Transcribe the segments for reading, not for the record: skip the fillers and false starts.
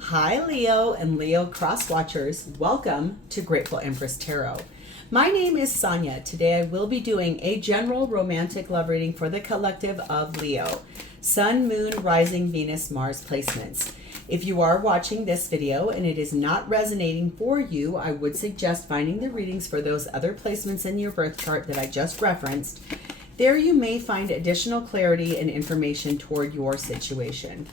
Hi Leo and Leo cross watchers, welcome to Grateful Empress Tarot. My name is Sonia. Today I will be doing a general romantic love reading for the collective of Leo. Sun, Moon, Rising, Venus, Mars placements. If you are watching this video and it is not resonating for you, I would suggest finding the readings for those other placements in your birth chart that I just referenced. There you may find additional clarity and information toward your situation.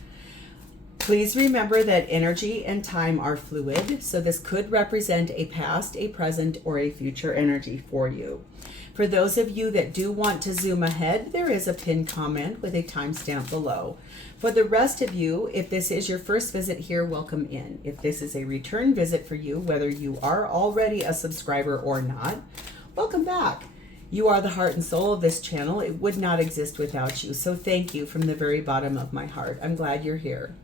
Please remember that energy and time are fluid, so this could represent a past, a present, or a future energy for you. For those of you that do want to zoom ahead, there is a pinned comment with a timestamp below. For the rest of you, if this is your first visit here, welcome in. If this is a return visit for you, whether you are already a subscriber or not, welcome back. You are the heart and soul of this channel. It would not exist without you, so thank you from the very bottom of my heart. I'm glad you're here.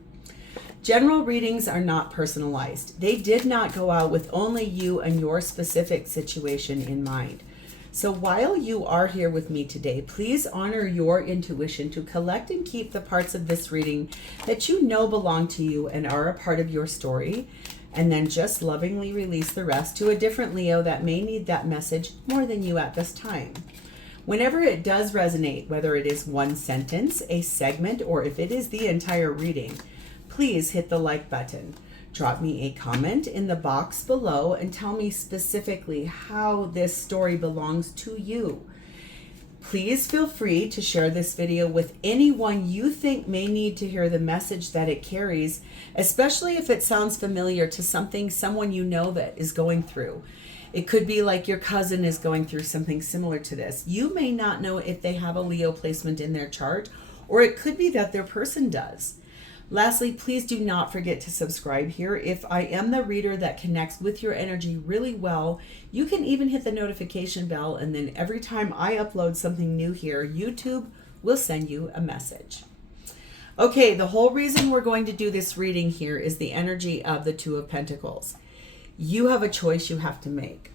General readings are not personalized. They did not go out with only you and your specific situation in mind. So while you are here with me today, please honor your intuition to collect and keep the parts of this reading that you know belong to you and are a part of your story, and then just lovingly release the rest to a different Leo that may need that message more than you at this time. Whenever it does resonate, whether it is one sentence, a segment, or if it is the entire reading, please hit the like button. Drop me a comment in the box below and tell me specifically how this story belongs to you. Please feel free to share this video with anyone you think may need to hear the message that it carries, especially if it sounds familiar to someone you know that is going through. It could be like your cousin is going through something similar to this. You may not know if they have a Leo placement in their chart, or it could be that their person does. Lastly, please do not forget to subscribe here. If I am the reader that connects with your energy really well, you can even hit the notification bell, and then every time I upload something new here, YouTube will send you a message. Okay, the whole reason we're going to do this reading here is the energy of the Two of Pentacles. You have a choice you have to make,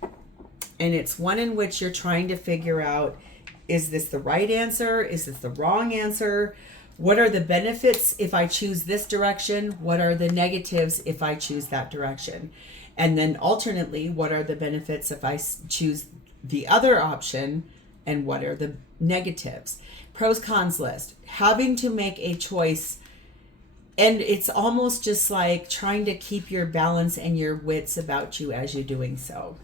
and it's one in which you're trying to figure out, is this the right answer? Is this the wrong answer? What are the benefits if I choose this direction? What are the negatives if I choose that direction? And then alternately, what are the benefits if I choose the other option? And what are the negatives? Pros, cons list. Having to make a choice. And it's almost just like trying to keep your balance and your wits about you as you're doing so.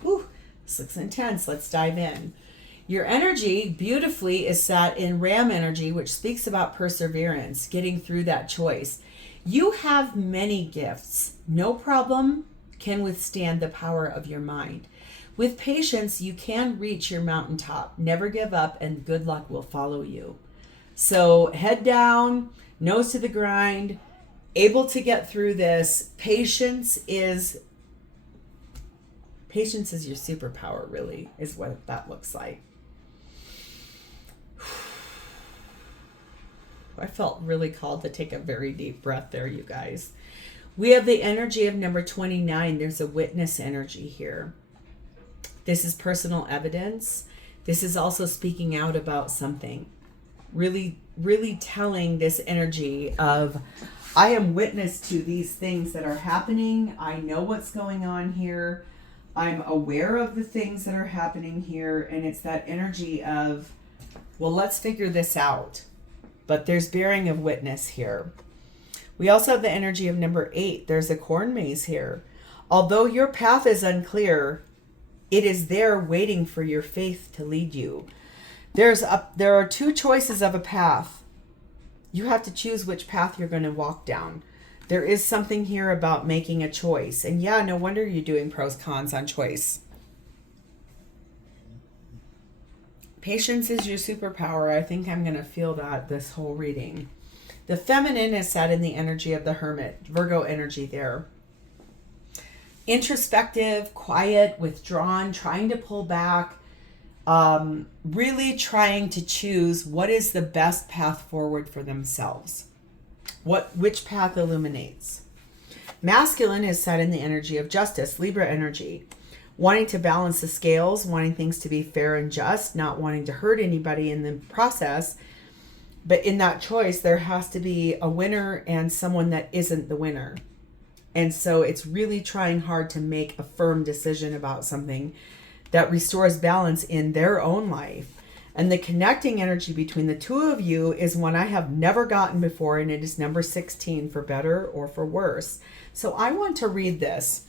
Whew, this looks intense. Let's dive in. Your energy beautifully is sat in Ram energy, which speaks about perseverance, getting through that choice. You have many gifts. No problem can withstand the power of your mind. With patience, you can reach your mountaintop. Never give up, and good luck will follow you. So head down, nose to the grind, able to get through this. Patience is your superpower, really, is what that looks like. I felt really called to take a very deep breath there, you guys. We have the energy of number 29. There's a witness energy here. This is personal evidence. This is also speaking out about something. Really, really telling this energy of, I am witness to these things that are happening. I know what's going on here. I'm aware of the things that are happening here. And it's that energy of, well, let's figure this out. But there's bearing of witness here. We also have the energy of number 8. There's a corn maze here. Although your path is unclear, it is there waiting for your faith to lead you. There are two choices of a path. You have to choose which path you're going to walk down. There is something here about making a choice. And yeah, no wonder you're doing pros, cons on choice. Patience is your superpower. I think I'm going to feel that this whole reading. The feminine is set in the energy of the hermit, Virgo energy there. Introspective, quiet, withdrawn, trying to pull back, really trying to choose what is the best path forward for themselves. Which path illuminates. Masculine is set in the energy of justice, Libra energy. Wanting to balance the scales, wanting things to be fair and just, not wanting to hurt anybody in the process, But in that choice, there has to be a winner and someone that isn't the winner. And so it's really trying hard to make a firm decision about something that restores balance in their own life. And the connecting energy between the two of you is one I have never gotten before, and it is number 16, for better or for worse. So I want to read this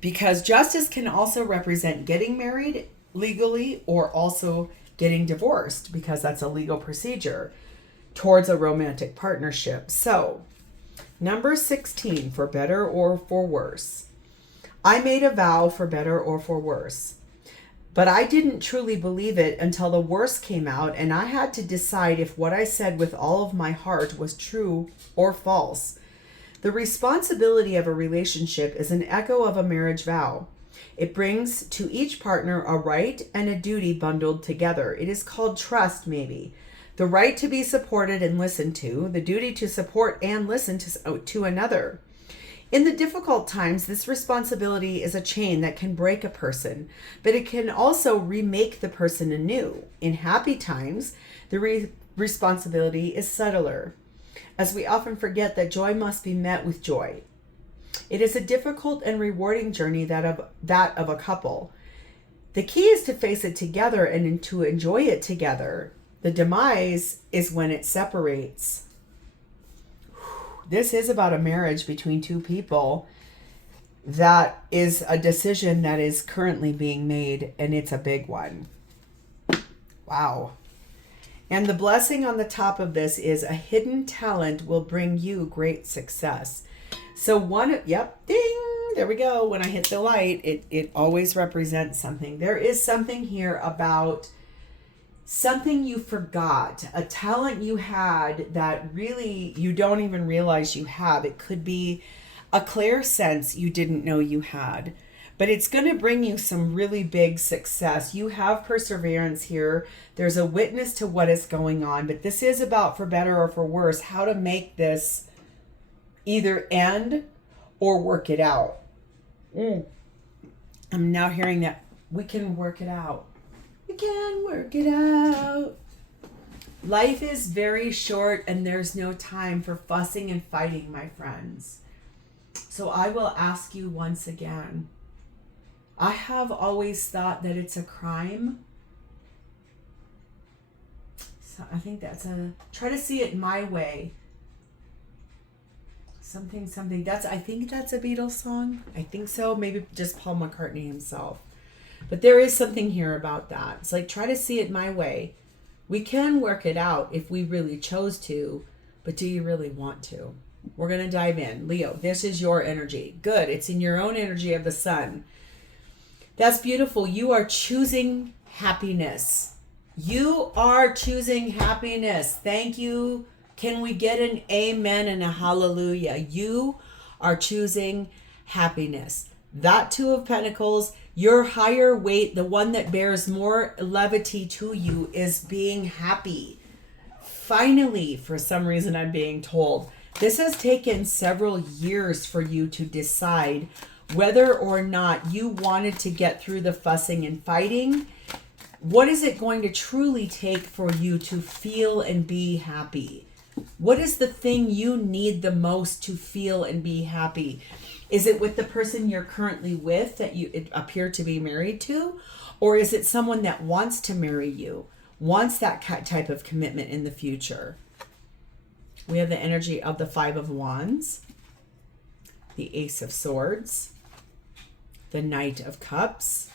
because justice can also represent getting married legally or also getting divorced, because that's a legal procedure towards a romantic partnership. So, number 16, for better or for worse. I made a vow for better or for worse, but I didn't truly believe it until the worst came out, and I had to decide if what I said with all of my heart was true or false. The responsibility of a relationship is an echo of a marriage vow. It brings to each partner a right and a duty bundled together. It is called trust, maybe. The right to be supported and listened to, the duty to support and listen to another. In the difficult times, this responsibility is a chain that can break a person, but it can also remake the person anew. In happy times, the responsibility is subtler, as we often forget that joy must be met with joy. It is a difficult and rewarding journey that of a couple. The key is to face it together and to enjoy it together. The demise is when it separates. This is about a marriage between two people. That is a decision that is currently being made, and it's a big one. Wow. And the blessing on the top of this is a hidden talent will bring you great success. So ding, there we go. When I hit the light, it always represents something. There is something here about something you forgot, a talent you had that really you don't even realize you have. It could be a clear sense you didn't know you had, but it's going to bring you some really big success. You have perseverance here. There's a witness to what is going on, but this is about, for better or for worse, how to make this either end or work it out. I'm now hearing that we can work it out. We can work it out. Life is very short and there's no time for fussing and fighting, my friends. So I will ask you once again. I have always thought that it's a crime. So I think try to see it my way. Something. I think that's a Beatles song. I think so. Maybe just Paul McCartney himself. But there is something here about that. It's like, try to see it my way. We can work it out if we really chose to, but do you really want to? We're going to dive in. Leo, this is your energy. Good. It's in your own energy of the sun. That's beautiful. You are choosing happiness. You are choosing happiness. Thank you. Can we get an amen and a hallelujah? You are choosing happiness. That Two of Pentacles, your higher weight, the one that bears more levity to you, is being happy. Finally, for some reason I'm being told, this has taken several years for you to decide whether or not you wanted to get through the fussing and fighting. What is it going to truly take for you to feel and be happy? What is the thing you need the most to feel and be happy? Is it with the person you're currently with that you appear to be married to? Or is it someone that wants to marry you, wants that type of commitment in the future? We have the energy of the Five of Wands, the Ace of Swords, the Knight of Cups,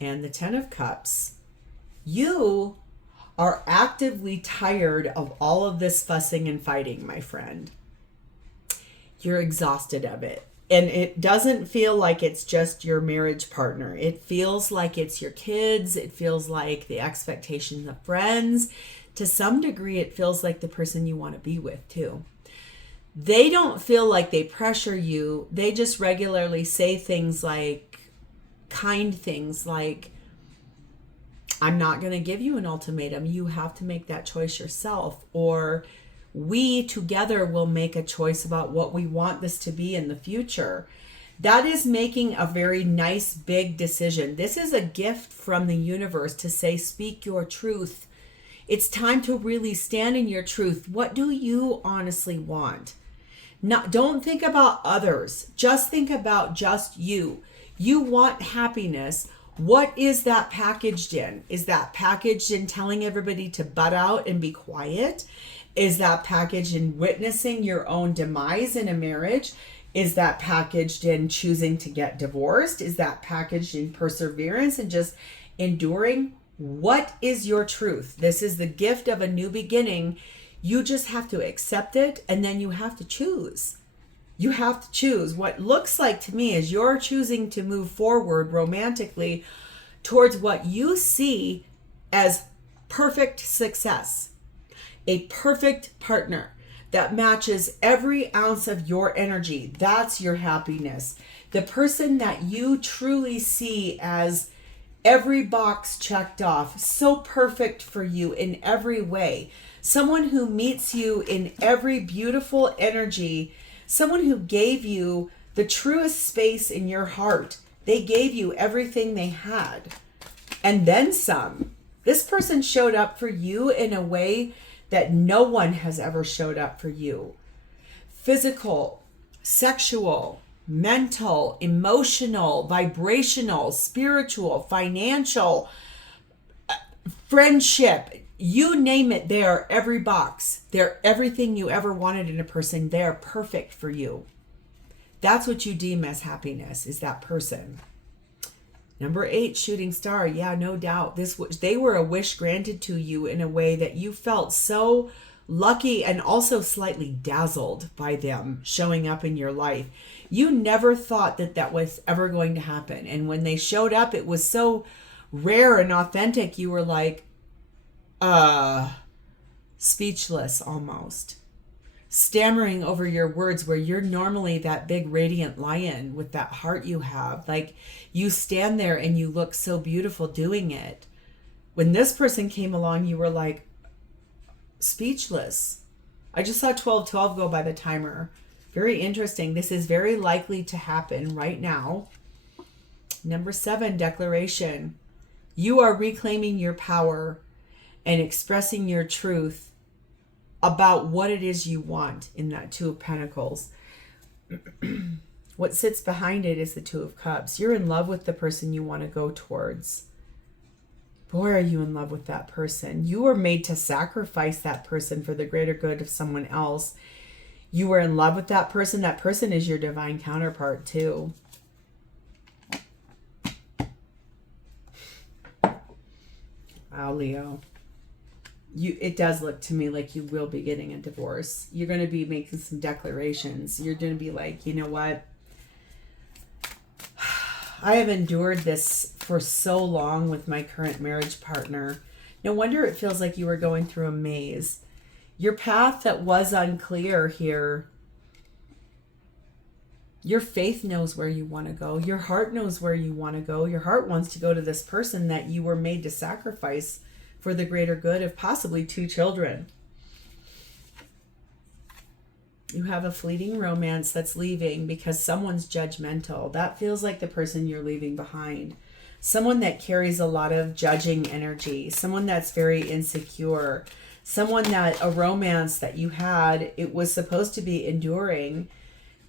and the Ten of Cups. You are actively tired of all of this fussing and fighting, my friend. You're exhausted of it. And it doesn't feel like it's just your marriage partner. It feels like it's your kids. It feels like the expectations of friends. To some degree, it feels like the person you want to be with too. They don't feel like they pressure you. They just regularly say things like, kind things like, I'm not going to give you an ultimatum. You have to make that choice yourself. Or we together will make a choice about what we want this to be in the future. That is making a very nice, big decision. This is a gift from the universe to say, speak your truth It's time to really stand in your truth. What do you honestly want? Don't think about others. Just think about just you. You want happiness. What is that packaged in? Is that packaged in telling everybody to butt out and be quiet? Is that packaged in witnessing your own demise in a marriage? Is that packaged in choosing to get divorced? Is that packaged in perseverance and just enduring? What is your truth? This is the gift of a new beginning. You just have to accept it, and then you have to choose. You have to choose. What looks like to me is you're choosing to move forward romantically towards what you see as perfect success, a perfect partner that matches every ounce of your energy. That's your happiness. The person that you truly see as every box checked off, so perfect for you in every way. Someone who meets you in every beautiful energy. Someone who gave you the truest space in your heart. They gave you everything they had. And then some. This person showed up for you in a way that no one has ever showed up for you. Physical, sexual, mental, emotional, vibrational, spiritual, financial, friendship, you name it, they're every box. They're everything you ever wanted in a person. They're perfect for you. That's what you deem as happiness, is that person. Number 8, shooting star. Yeah, no doubt. They were a wish granted to you in a way that you felt so lucky and also slightly dazzled by them showing up in your life. You never thought that that was ever going to happen. And when they showed up, it was so rare and authentic. You were like, speechless almost. Stammering over your words where you're normally that big radiant lion with that heart you have. Like you stand there and you look so beautiful doing it. When this person came along, you were like speechless. I just saw 1212 go by the timer. Very interesting. This is very likely to happen right now. Number 7, declaration. You are reclaiming your power and expressing your truth about what it is you want in that 2 of Pentacles. What sits behind it is the 2 of Cups. You're in love with the person you want to go towards. Boy, are you in love with that person. You were made to sacrifice that person for the greater good of someone else. You were in love with that person. That person is your divine counterpart too. Wow, Leo. It does look to me like you will be getting a divorce. You're going to be making some declarations. You're going to be like, you know what? I have endured this for so long with my current marriage partner. No wonder it feels like you were going through a maze. Your path that was unclear here, your faith knows where you want to go. Your heart knows where you want to go. Your heart wants to go to this person that you were made to sacrifice for the greater good of possibly 2 children. You have a fleeting romance that's leaving because someone's judgmental. That feels like the person you're leaving behind. Someone that carries a lot of judging energy. Someone that's very insecure. Someone that a romance that you had, it was supposed to be enduring,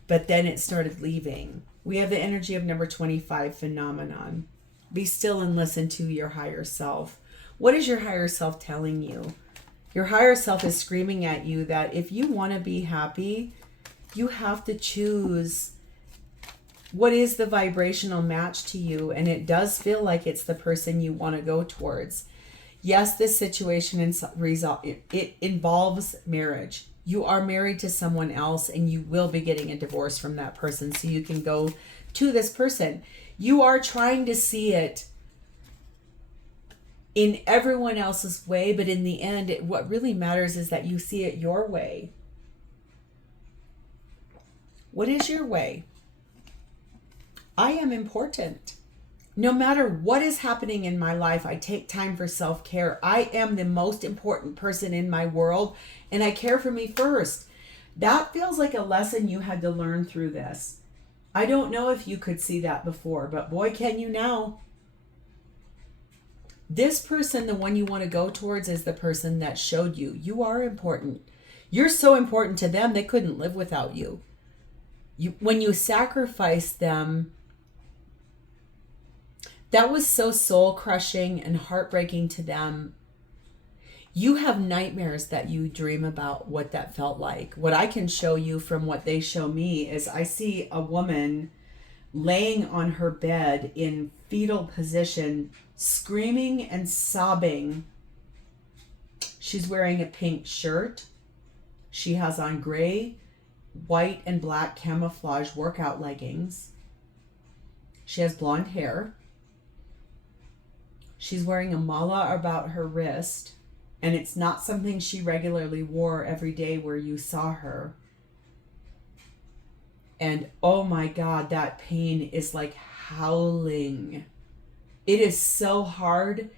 but then it started leaving. We have the energy of number 25, phenomenon. Be still and listen to your higher self. What is your higher self telling you? Your higher self is screaming at you that if you want to be happy, you have to choose what is the vibrational match to you. And it does feel like it's the person you want to go towards. Yes, this situation it involves marriage. You are married to someone else and you will be getting a divorce from that person so you can go to this person. You are trying to see it in everyone else's way, but in the end, what really matters is that you see it your way. What is your way? I am important. No matter what is happening in my life, I take time for self-care. I am the most important person in my world, and I care for me first. That feels like a lesson you had to learn through this. I don't know if you could see that before, but boy, can you now. This person, the one you want to go towards, is the person that showed you you are important. You're so important to them, they couldn't live without you. When you sacrifice them, that was so soul crushing and heartbreaking to them. You have nightmares that you dream about what that felt like. What I can show you from what they show me is I see a woman laying on her bed in fetal position, screaming and sobbing. She's wearing a pink shirt. She has on gray, white, and black camouflage workout leggings. She has blonde hair. She's wearing a mala about her wrist, and it's not something she regularly wore every day where you saw her. And oh my God, that pain is like howling. It is so hard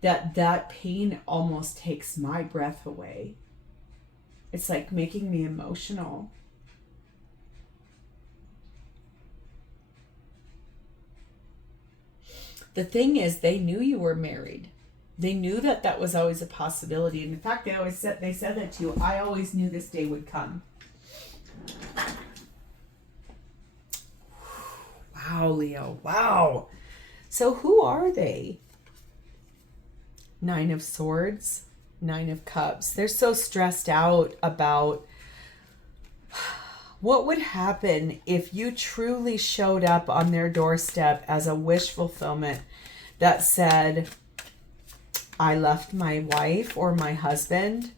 that pain almost takes my breath away. It's like making me emotional. The thing is, they knew you were married. They knew that was always a possibility. And in fact, they said that to you. I always knew this day would come. Wow, Leo. Wow. So who are they? 9 of Swords, 9 of Cups. They're so stressed out about what would happen if you truly showed up on their doorstep as a wish fulfillment that said, I left my wife or my husband.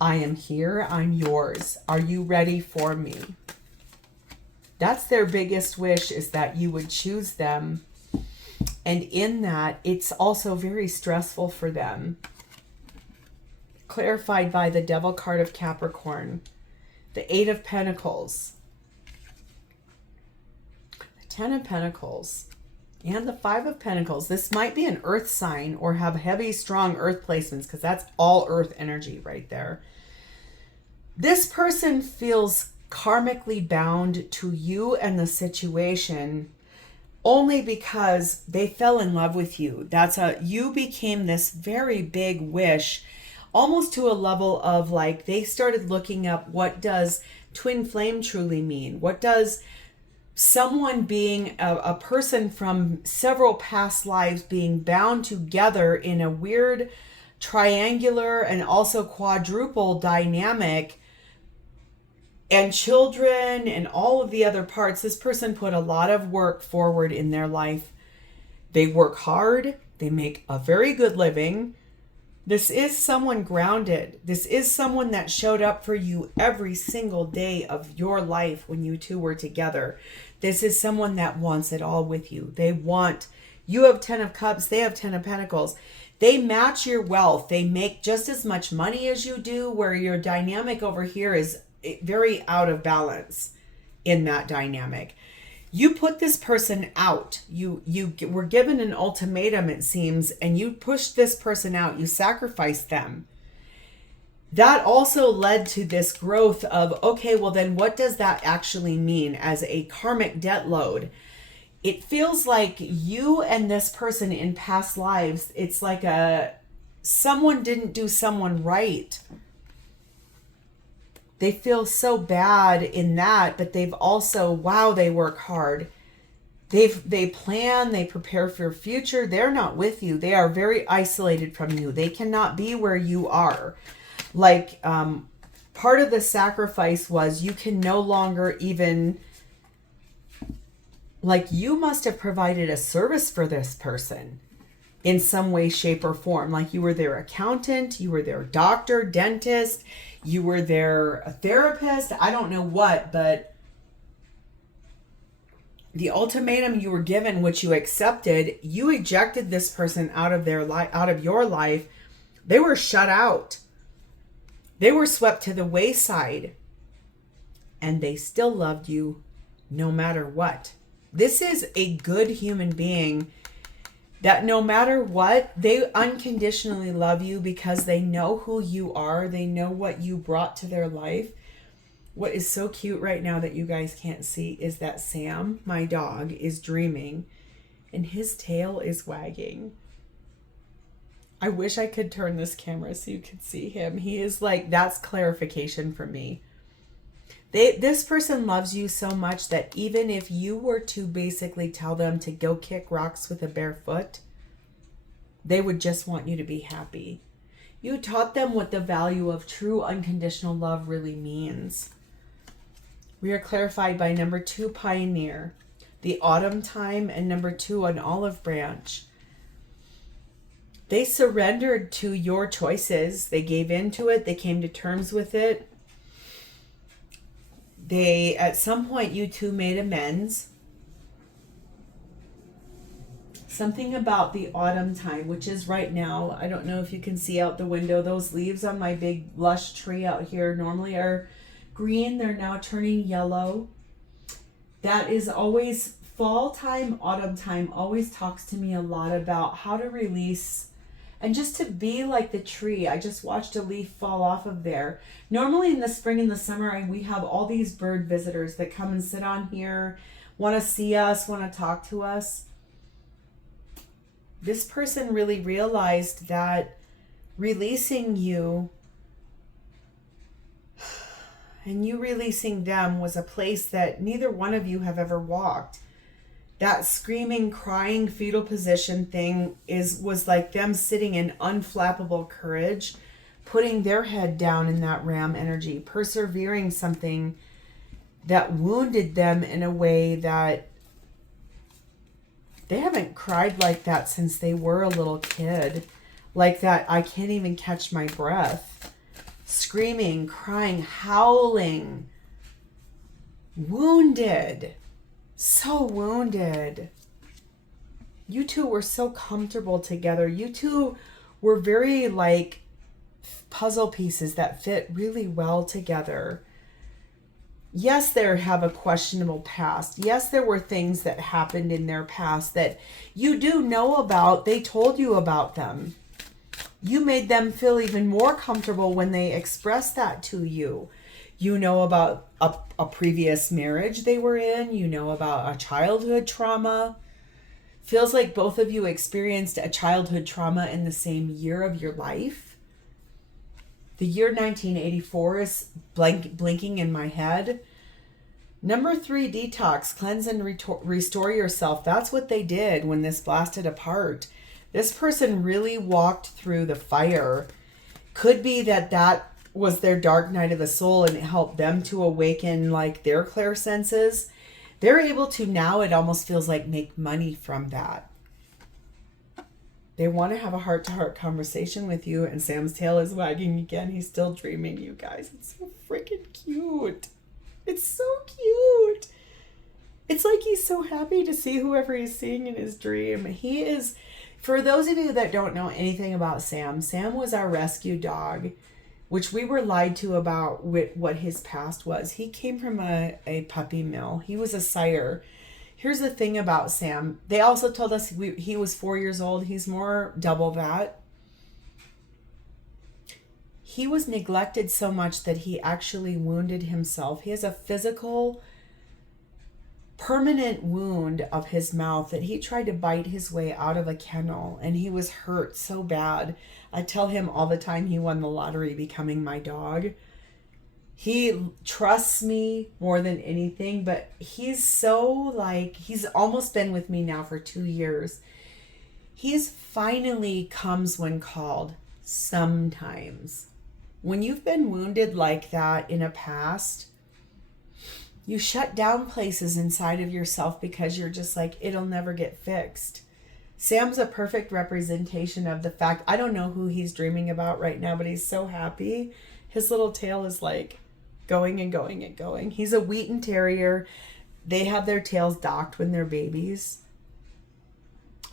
I am here. I'm yours. Are you ready for me? That's their biggest wish, is that you would choose them. And in that, it's also very stressful for them. Clarified by the Devil card of Capricorn. The 8 of Pentacles. The 10 of Pentacles. And the 5 of Pentacles. This might be an earth sign or have heavy, strong earth placements, because that's all earth energy right there. This person feels karmically bound to you and the situation only because they fell in love with you. You became this very big wish, almost to a level of like, they started looking up, what does twin flame truly mean? What does someone being a person from several past lives being bound together in a weird triangular and also quadruple dynamic, and children and all of the other parts? This person put a lot of work forward in their life. They work hard. They make a very good living. This is someone grounded. This is someone that showed up for you every single day of your life when you two were together. This is someone that wants it all with you. You have 10 of Cups, they have 10 of Pentacles. They match your wealth. They make just as much money as you do, where your dynamic over here is very out of balance in that dynamic. You put this person out. You were given an ultimatum, it seems, and you pushed this person out. You sacrificed them. That also led to this growth of, okay, well then what does that actually mean as a karmic debt load? It feels like you and this person in past lives, it's like someone didn't do someone right. They feel so bad in that, but they've also, they work hard. They plan, they prepare for your future. They're not with you. They are very isolated from you. They cannot be where you are. Like, part of the sacrifice was you can no longer even, like, you must have provided a service for this person in some way, shape, or form. Like, you were their accountant, you were their doctor, dentist, you were their therapist, I don't know what, but the ultimatum you were given, which you accepted, you ejected this person out of your life. They were shut out. They were swept to the wayside, and they still loved you no matter what. This is a good human being that no matter what, they unconditionally love you because they know who you are. They know what you brought to their life. What is so cute right now that you guys can't see is that Sam, my dog, is dreaming and his tail is wagging. I wish I could turn this camera so you could see him. He is like, that's clarification for me. This person loves you so much that even if you were to basically tell them to go kick rocks with a bare foot, they would just want you to be happy. You taught them what the value of true unconditional love really means. We are clarified by number 2, pioneer, the autumn time, and number 2, an olive branch. They surrendered to your choices. They gave in to it. They came to terms with it. They, at some point, you two made amends. Something about the autumn time, which is right now. I don't know if you can see out the window. Those leaves on my big lush tree out here normally are green. They're now turning yellow. That is always fall time, autumn time always talks to me a lot about how to release and just to be like the tree. I just watched a leaf fall off of there. Normally in the spring and the summer, we have all these bird visitors that come and sit on here, want to see us, want to talk to us. This person really realized that releasing you and you releasing them was a place that neither one of you have ever walked. That screaming, crying, fetal position thing was like them sitting in unflappable courage, putting their head down in that ram energy, persevering something that wounded them in a way that they haven't cried like that since they were a little kid. Like that, I can't even catch my breath. Screaming, crying, howling. Wounded. So wounded. You two were so comfortable together. You two were very like puzzle pieces that fit really well together. Yes, they have a questionable past. Yes, there were things that happened in their past that you do know about. They told you about them. You made them feel even more comfortable when they expressed that to you. You know about a previous marriage they were in. You know about a childhood trauma. Feels like both of you experienced a childhood trauma in the same year of your life. The year 1984 is blinking in my head. Number 3, detox, cleanse and restore yourself. That's what they did when this blasted apart. This person really walked through the fire. Could be that was their dark night of the soul and it helped them to awaken like their clairsenses. They're able to now, it almost feels like, make money from that. They want to have a heart-to-heart conversation with you, and Sam's tail is wagging again. He's still dreaming, you guys. It's so freaking cute. It's so cute. It's like he's so happy to see whoever he's seeing in his dream. He is, for those of you that don't know anything about Sam, Sam was our rescue dog, which we were lied to about what his past was. He came from a puppy mill. He was a sire. Here's the thing about Sam. They also told us he was 4 years old. He's more double that. He was neglected so much that he actually wounded himself. He has a physical, permanent wound of his mouth that he tried to bite his way out of a kennel, and he was hurt so bad. I tell him all the time he won the lottery becoming my dog. He trusts me more than anything, but he's so like, he's almost been with me now for 2 years. He's finally comes when called sometimes. When you've been wounded like that in a past, you shut down places inside of yourself because you're just like, it'll never get fixed. Sam's a perfect representation of the fact, I don't know who he's dreaming about right now, but he's so happy. His little tail is like going and going and going. He's a Wheaten Terrier. They have their tails docked when they're babies.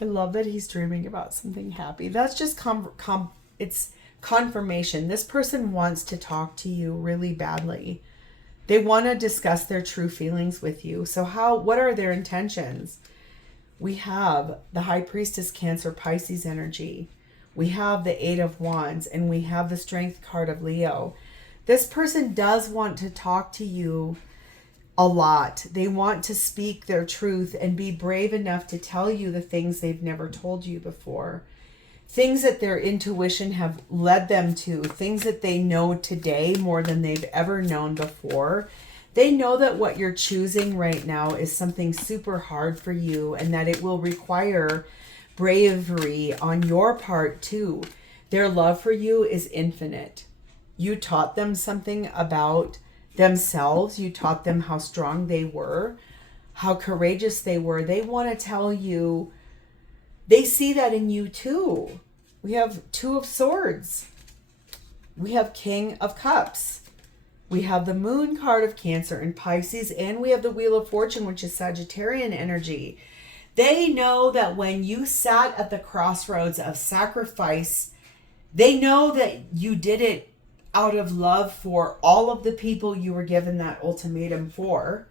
I love that he's dreaming about something happy. That's just it's confirmation. This person wants to talk to you really badly. They want to discuss their true feelings with you. So what are their intentions? We have the High Priestess, Cancer, Pisces energy. We have the 8 of Wands, and we have the Strength card of Leo. This person does want to talk to you a lot. They want to speak their truth and be brave enough to tell you the things they've never told you before. things that their intuition have led them to, things that they know today more than they've ever known before. They know that what you're choosing right now is something super hard for you, and that it will require bravery on your part too. Their love for you is infinite. You taught them something about themselves. You taught them how strong they were, how courageous they were. They want to tell you, they see that in you too. We have Two of Swords. We have King of Cups. We have the Moon card of Cancer and Pisces, and we have the Wheel of Fortune, which is Sagittarian energy. They know that when you sat at the crossroads of sacrifice, they know that you did it out of love for all of the people you were given that ultimatum for.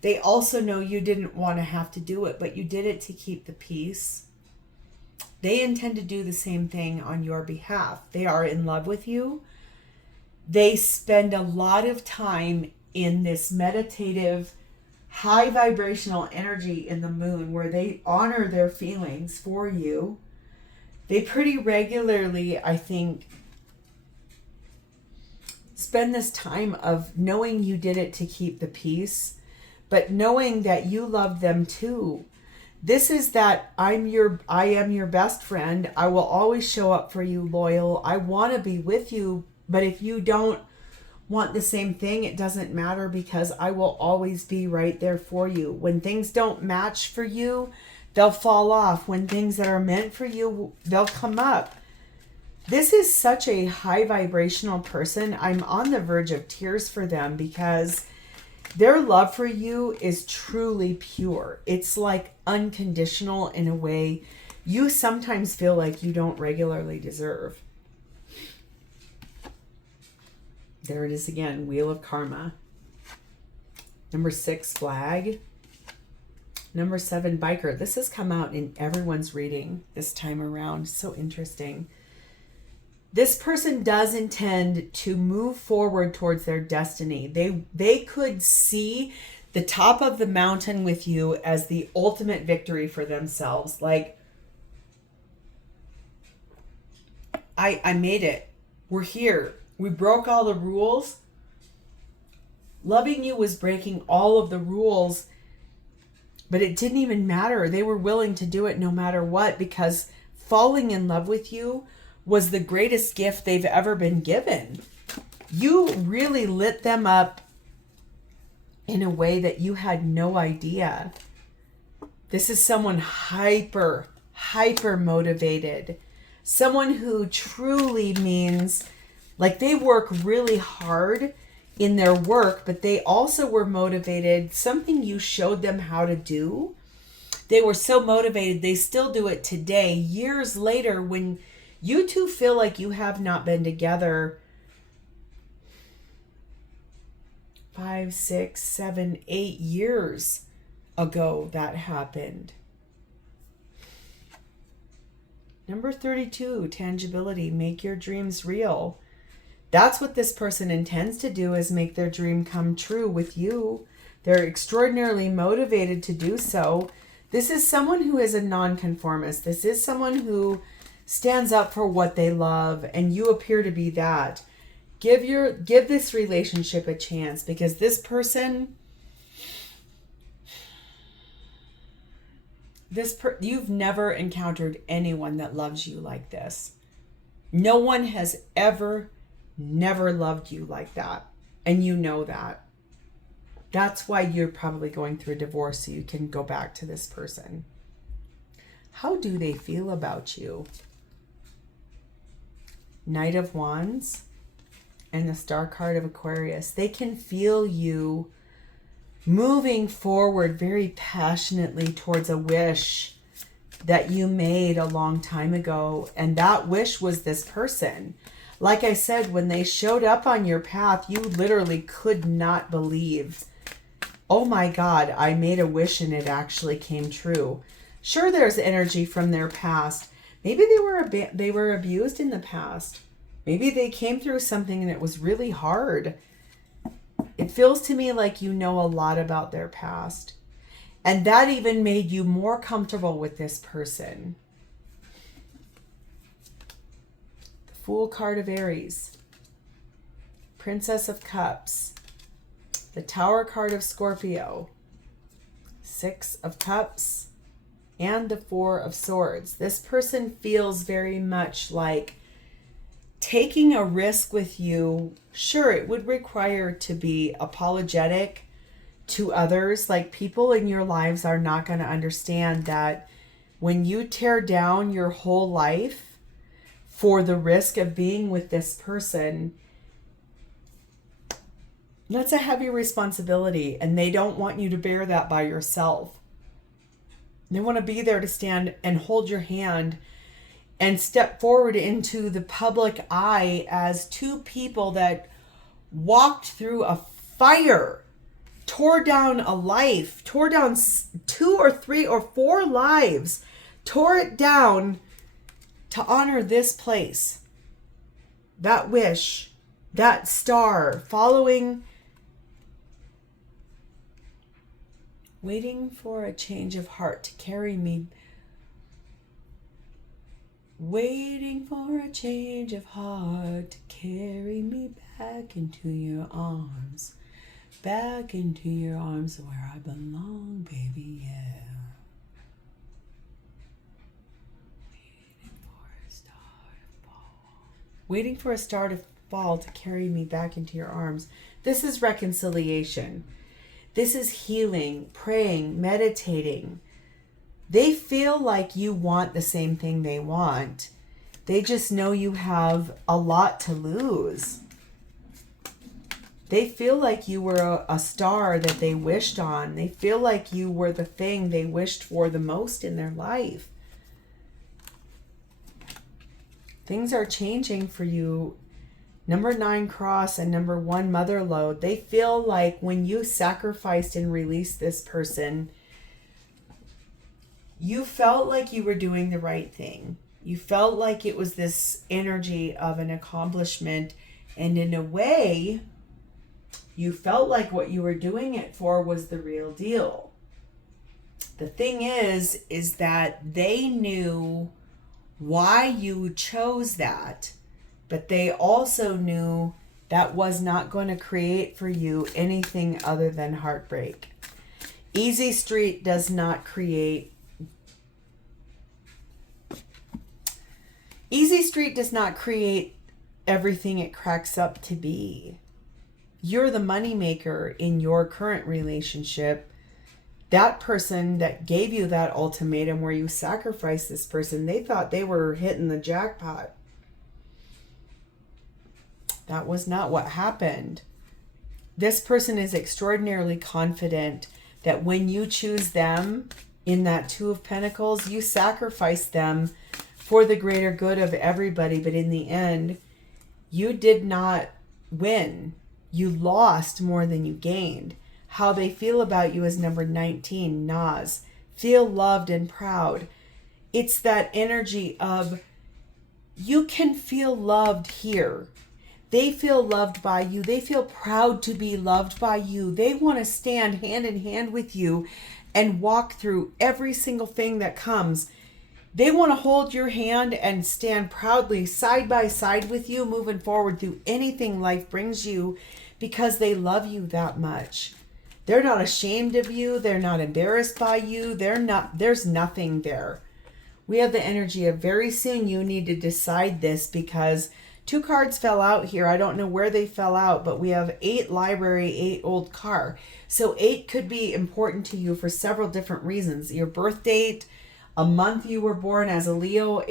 They also know you didn't want to have to do it, but you did it to keep the peace. They intend to do the same thing on your behalf. They are in love with you. They spend a lot of time in this meditative, high vibrational energy in the moon where they honor their feelings for you. They pretty regularly, I think, spend this time of knowing you did it to keep the peace, but knowing that you love them too. This is that I am your best friend. I will always show up for you, loyal. I want to be with you, but if you don't want the same thing, it doesn't matter, because I will always be right there for you. When things don't match for you, they'll fall off. When things that are meant for you, they'll come up. This is such a high vibrational person. I'm on the verge of tears for them, because their love for you is truly pure. It's like unconditional in a way you sometimes feel like you don't regularly deserve. There it is again, Wheel of Karma. Number 6, Flag. Number 7, Biker. This has come out in everyone's reading this time around. So interesting. This person does intend to move forward towards their destiny. They could see the top of the mountain with you as the ultimate victory for themselves. Like, I made it. We're here. We broke all the rules. Loving you was breaking all of the rules, but it didn't even matter. They were willing to do it no matter what, because falling in love with you was the greatest gift they've ever been given. You really lit them up in a way that you had no idea. This is someone hyper motivated. Someone who truly means, like, they work really hard in their work, but they also were motivated. Something you showed them how to do. They were so motivated, they still do it today, years later, when you two feel like you have not been together 5, 6, 7, 8 years ago that happened. Number 32, tangibility. Make your dreams real. That's what this person intends to do, is make their dream come true with you. They're extraordinarily motivated to do so. This is someone who is a nonconformist. This is someone who stands up for what they love, and you appear to be that. Give this relationship a chance, because this person, you've never encountered anyone that loves you like this. No one has never loved you like that, and you know that. That's why you're probably going through a divorce, so you can go back to this person. How do they feel about you? Knight of Wands and the Star card of Aquarius. They can feel you moving forward very passionately towards a wish that you made a long time ago, and that wish was this person. Like I said, when they showed up on your path, you literally could not believe, oh my God, I made a wish and it actually came true. Sure, there's energy from their past. Maybe they were abused in the past. Maybe they came through something and it was really hard. It feels to me like you know a lot about their past. And that even made you more comfortable with this person. Fool card of Aries, Princess of Cups, the Tower card of Scorpio, Six of Cups, and the Four of Swords. This person feels very much like taking a risk with you. Sure, it would require to be apologetic to others. Like, people in your lives are not going to understand that when you tear down your whole life for the risk of being with this person, that's a heavy responsibility, and they don't want you to bear that by yourself. They want to be there to stand and hold your hand and step forward into the public eye as two people that walked through a fire, tore down a life, tore down 2 or 3 or 4 lives, tore it down to honor this place, that wish, that star, following, waiting for a change of heart to carry me. Waiting for a change of heart to carry me back into your arms. Back into your arms where I belong, baby, yeah. Waiting for a star to fall to carry me back into your arms. This is reconciliation. This is healing, praying, meditating. They feel like you want the same thing they want. They just know you have a lot to lose. They feel like you were a star that they wished on. They feel like you were the thing they wished for the most in their life. Things are changing for you. Number 9 cross and number 1 mother lode. They feel like when you sacrificed and released this person, you felt like you were doing the right thing. You felt like it was this energy of an accomplishment. And in a way, you felt like what you were doing it for was the real deal. The thing is that they knew why you chose that, but they also knew that was not going to create for you anything other than heartbreak. Easy Street does not create everything it cracks up to be. You're the moneymaker in your current relationship. That person that gave you that ultimatum where you sacrificed this person, they thought they were hitting the jackpot. That was not what happened. This person is extraordinarily confident that when you choose them in that 2 of Pentacles, you sacrifice them for the greater good of everybody. But in the end, you did not win. You lost more than you gained. How they feel about you is number 19, Nas. Feel loved and proud. It's that energy of you can feel loved here. They feel loved by you. They feel proud to be loved by you. They want to stand hand in hand with you and walk through every single thing that comes. They want to hold your hand and stand proudly side by side with you, moving forward through anything life brings you, because they love you that much. They're not ashamed of you. They're not embarrassed by you. There's nothing there. We have the energy of very soon you need to decide this, because 2 cards fell out here. I don't know where they fell out, but we have 8 library, 8 old car. So 8 could be important to you for several different reasons. Your birth date, a month you were born as a Leo.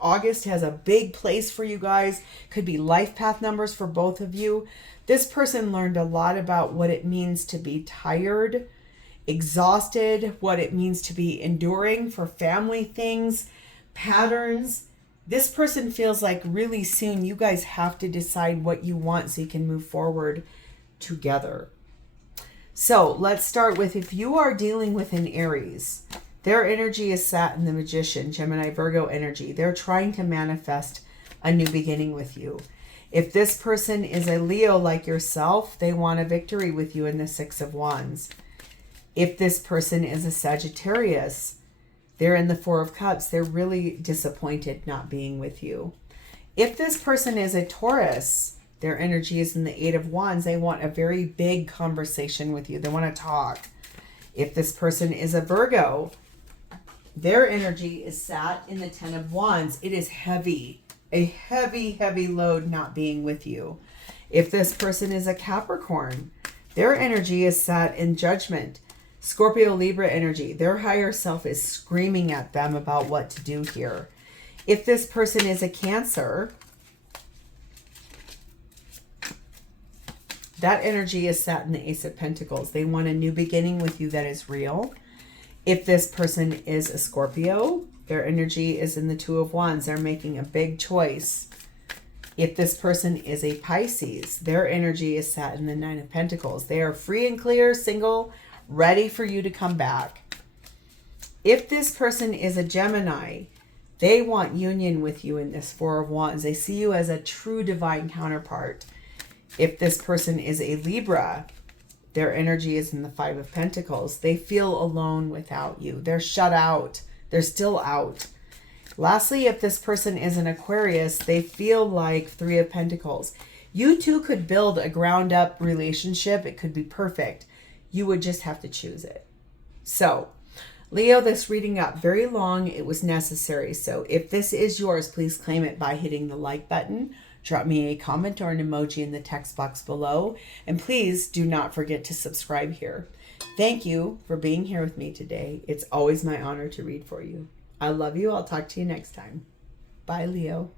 August has a big place for you guys. Could be life path numbers for both of you. This person learned a lot about what it means to be tired, exhausted, what it means to be enduring for family things, patterns. This person feels like really soon you guys have to decide what you want so you can move forward together. So let's start with, if you are dealing with an Aries, their energy is sat in the Magician, Gemini, Virgo energy. They're trying to manifest a new beginning with you. If this person is a Leo like yourself, they want a victory with you in the 6 of Wands. If this person is a Sagittarius, they're in the 4 of Cups. They're really disappointed not being with you. If this person is a Taurus, their energy is in the Eight of Wands. They want a very big conversation with you. They want to talk. If this person is a Virgo, their energy is sat in the Ten of Wands. It is heavy, a heavy, heavy load not being with you. If this person is a Capricorn, their energy is sat in Judgment. Scorpio, Libra energy. Their higher self is screaming at them about what to do here. If this person is a Cancer, that energy is sat in the Ace of Pentacles. They want a new beginning with you that is real. If this person is a Scorpio, their energy is in the Two of Wands. They're making a big choice. If this person is a Pisces, their energy is sat in the Nine of Pentacles. They are free and clear, single, ready for you to come back. If this person is a Gemini, they want union with you in this Four of Wands. They see you as a true divine counterpart. If this person is a Libra, their energy is in the Five of Pentacles. They feel alone without you. They're shut out. They're still out. Lastly, if this person is an Aquarius, they feel like Three of Pentacles. You two could build a ground up relationship. It could be perfect. You would just have to choose it. So, Leo, this reading got very long. It was necessary. So if this is yours, please claim it by hitting the like button. Drop me a comment or an emoji in the text box below. And please do not forget to subscribe here. Thank you for being here with me today. It's always my honor to read for you. I love you. I'll talk to you next time. Bye, Leo.